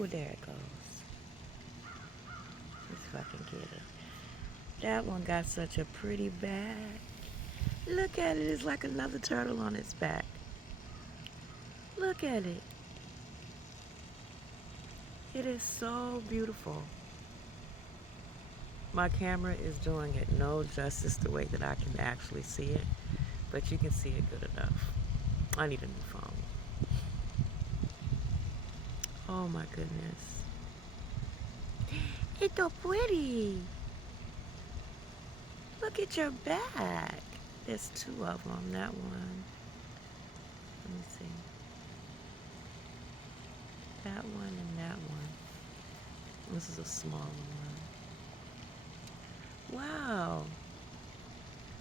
Oh, there it goes. Let's see if I can get it. That one got such a pretty back. Look at it. It's like another turtle on its back. Look at it. It is so beautiful. My camera is doing it no justice the way that I can actually see it, but you can see it good enough. I need a new phone. Oh my goodness. It's so pretty. Look at your back. There's two of them. That one. Let me see. That one and that one. This is a smaller one. Wow.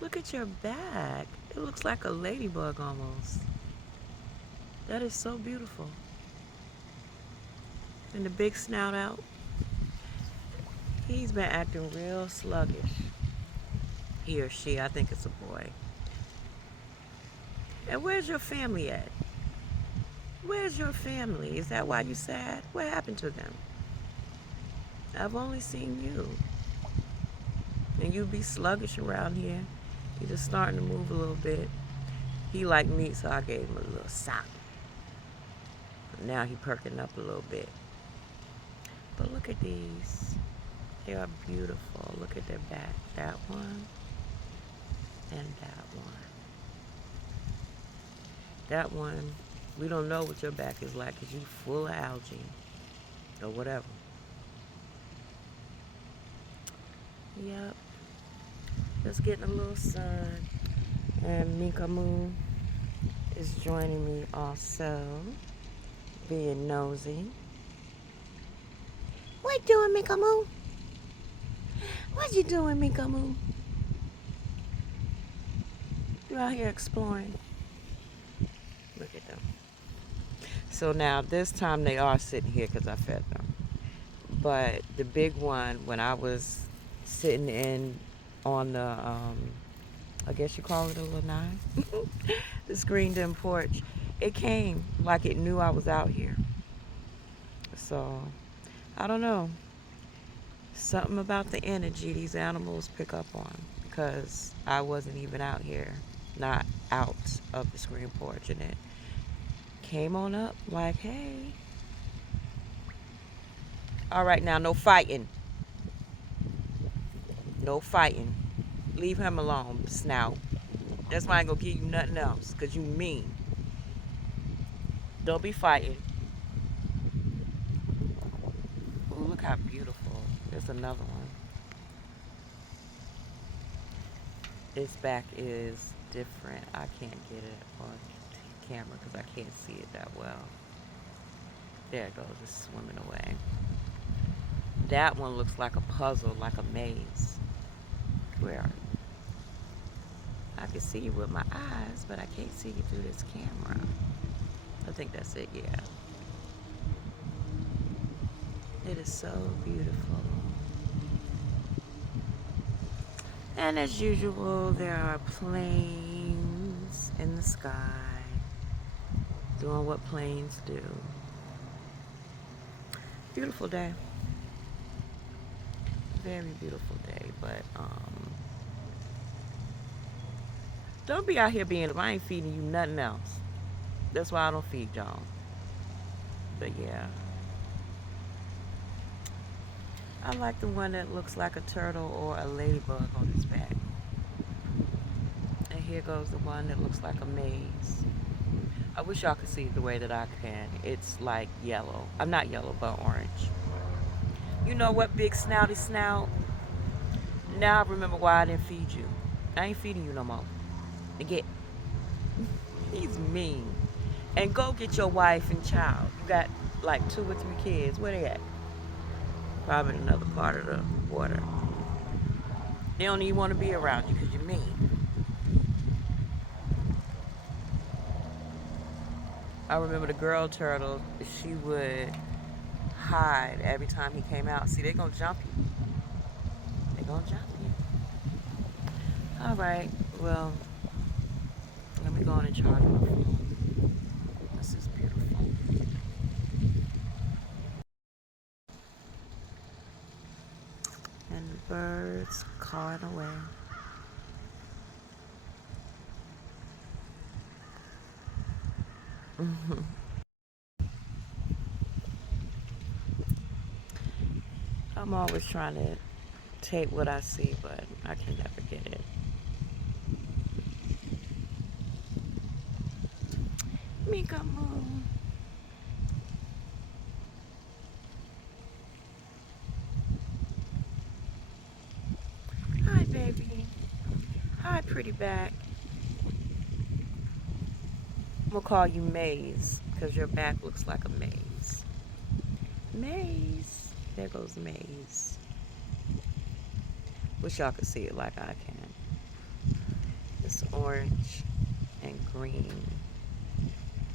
Look at your back. It looks like a ladybug almost. That is so beautiful. And the big snout out. He's been acting real sluggish. He or she, I think it's a boy. And where's your family at? Where's your family? Is that why you sad? What happened to them? I've only seen you. And you be sluggish around here. You're just starting to move a little bit. He liked meat, so I gave him a little sock. Now he perking up a little bit. But look at these. They are beautiful. Look at their back. That one and that one. That one, we don't know what your back is like because you full of algae or whatever. Yep. Just getting a little sun. And Mika Moon is joining me also, being nosy. What you doing, Mika Moon? What you doing, Mika Moon? You're out here exploring. Look at them. So now this time they are sitting here because I fed them. But the big one, when I was sitting in on the, I guess you call it a lanai, the screened-in porch, it came like it knew I was out here. So, I don't know. Something about the energy these animals pick up on because I wasn't even out here, not out of the screen porch, and it came on up like, hey. All right, now, no fighting. No fighting. Leave him alone, Snout. That's why I ain't gonna give you nothing else, because you mean. Don't be fighting. Ooh, look how beautiful. There's another one. Its back is different. I can't get it on camera because I can't see it that well. There it goes. It's swimming away. That one looks like a puzzle, like a maze. Where are you? I can see you with my eyes, but I can't see you through this camera. I think that's it, yeah. It is so beautiful. And as usual, there are planes in the sky doing what planes do. Beautiful day. Very beautiful day, but don't be out here being, I ain't feeding you nothing else. That's why I don't feed y'all. But yeah. I like the one that looks like a turtle or a ladybug on its back. And here goes the one that looks like a maze. I wish y'all could see it the way that I can. It's like yellow. I'm not yellow, but orange. You know what, big snouty snout? Now I remember why I didn't feed you. I ain't feeding you no more. Get. He's mean. And go get your wife and child. You got like 2 or 3 kids. Where they at? Probably in another part of the water. They don't even want to be around you because you're mean. I remember the girl turtle, she would hide every time he came out. See, they're going to jump you. They're going to jump you. All right, well, let me go on and charge my phone. This is beautiful. Birds cawing away. I'm always trying to take what I see, but I can never get it. Me come home. Hi, baby. Hi, pretty back. I'm gonna call you Maze because your back looks like a maze. Maze. There goes Maze. Wish y'all could see it like I can. It's orange and green.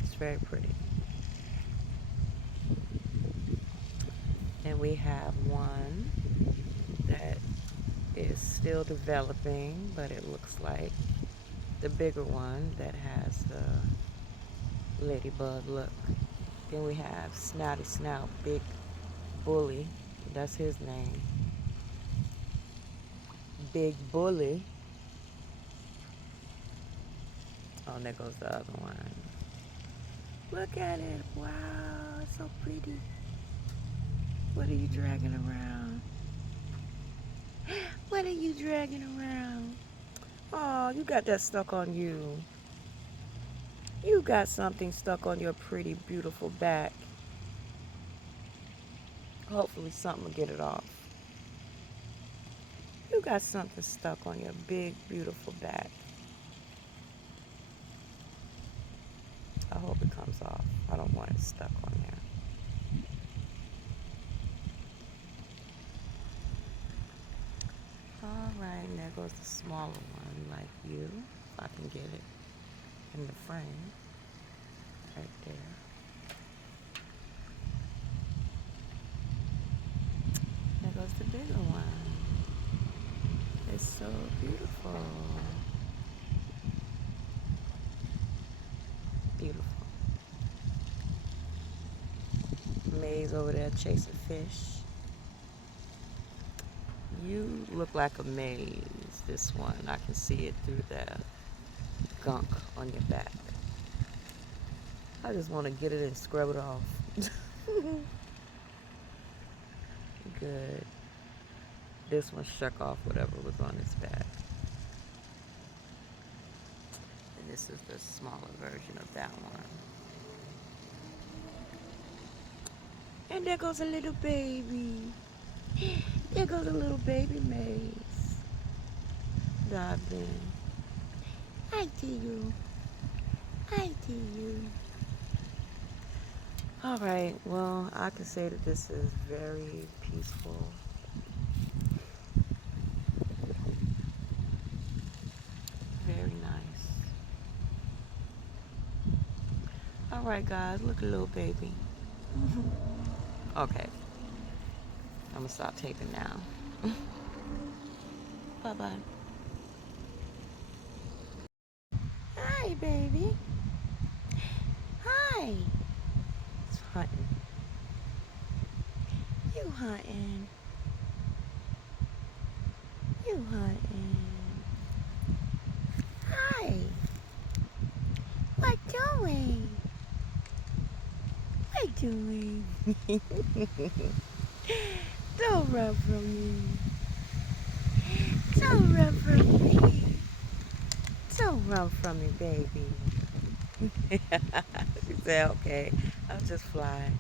It's very pretty. And we have one that is still developing, but it looks like the bigger one that has the ladybug look. Then we have Snotty Snout, Big Bully. That's his name. Big Bully. Oh, and there goes the other one. Look at it. Wow, it's so pretty. What are you dragging around? What are you dragging around? Oh, you got that stuck on you. You got something stuck on your pretty, beautiful back. Hopefully something will get it off. You got something stuck on your big, beautiful back. I hope it comes off. I don't want it stuck on there. All right, and there goes the smaller one, like you. If I can get it in the frame. Right there. There goes the bigger one. It's so beautiful. Beautiful. Maze over there chasing fish. You look like a maze, this one. I can see it through the gunk on your back. I just want to get it and scrub it off. Good. This one shook off whatever was on its back. And this is the smaller version of that one. And there goes a little baby. There goes a little baby Maze. Dived in. Hi to you. Hi to you. All right, well, I can say that this is very peaceful. Very nice. All right, guys, look at little baby. Okay, I'm gonna stop taping now. Bye-bye. Hi, baby. Hi. It's hunting. You hunting. You hunting. Hi. What doing? What doing? Don't run from me. Don't run from me. Don't run from me, baby. She said, okay, I'll just fly.